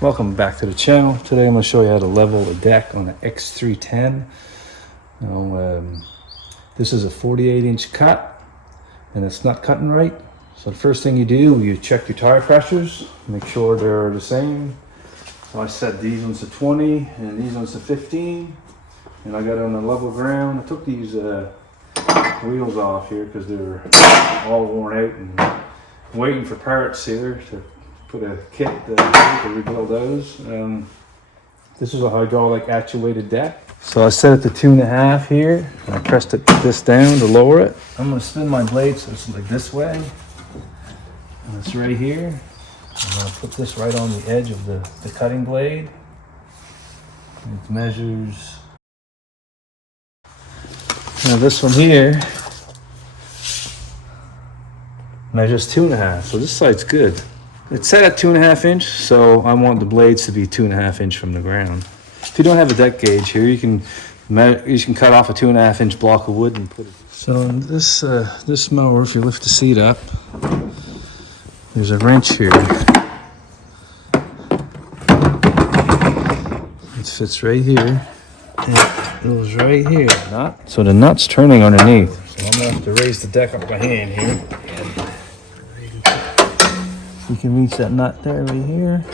Welcome back to the channel. Today I'm going to show you how to level a deck on an X310. This is a 48-inch cut and it's not cutting right. So the first thing you do, you check your tire pressures, make sure they're the same. So I set these ones to 20 and these ones to 15, and I got it on a level ground. I took these wheels off here because they're all worn out and waiting for parts here to put a kit to rebuild those. This is a hydraulic actuated deck. So I set it to 2.5 here, and I pressed this down to lower it. I'm going to spin my blade so it's like this way, and it's right here. I'm going to put this right on the edge of the cutting blade. It measures. Now this one here measures 2.5, so this side's good. It's set at 2.5 inch, so I want the blades to be 2.5 inch from the ground. If you don't have a deck gauge here, you can cut off a 2.5 inch block of wood and put it. So in this this mower, if you lift the seat up, there's a wrench here. It fits right here. And it goes right here. Nut. So the nut's turning underneath. So I'm gonna have to raise the deck up by hand here. You can reach that nut there right here.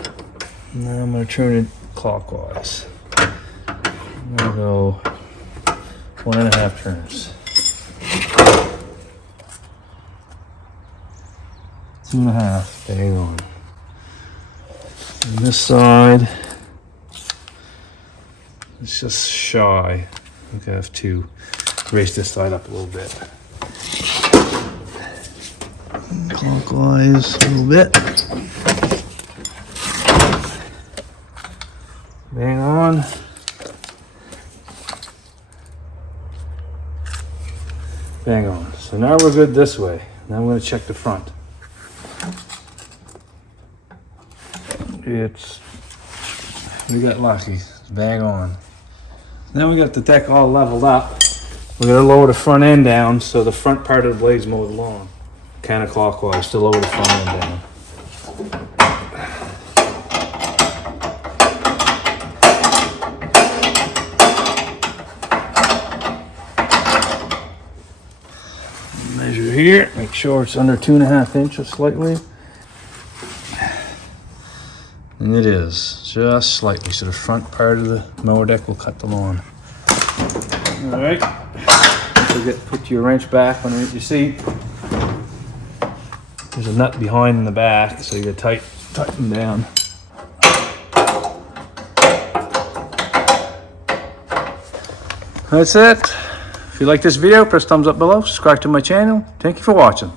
Now I'm going to turn it clockwise. I'm going to go 1.5 turns. 2.5. There you go. And this side, it's just shy. I think I have to raise this side up a little bit. Clockwise a little bit. Bang on. Bang on. So now we're good this way. Now I'm going to check the front. We got lucky. It's bang on. Now we got the deck all leveled up. We're going to lower the front end down so the front part of the blade's mowed along. Counterclockwise to lower the front end down. Measure here, make sure it's under 2.5 inches slightly. And it is, just slightly, so the front part of the mower deck will cut the lawn. All right, put your wrench back underneath your seat. There's a nut behind in the back, so you gotta tighten down. That's it. If you like this video, press thumbs up below, subscribe to my channel. Thank you for watching.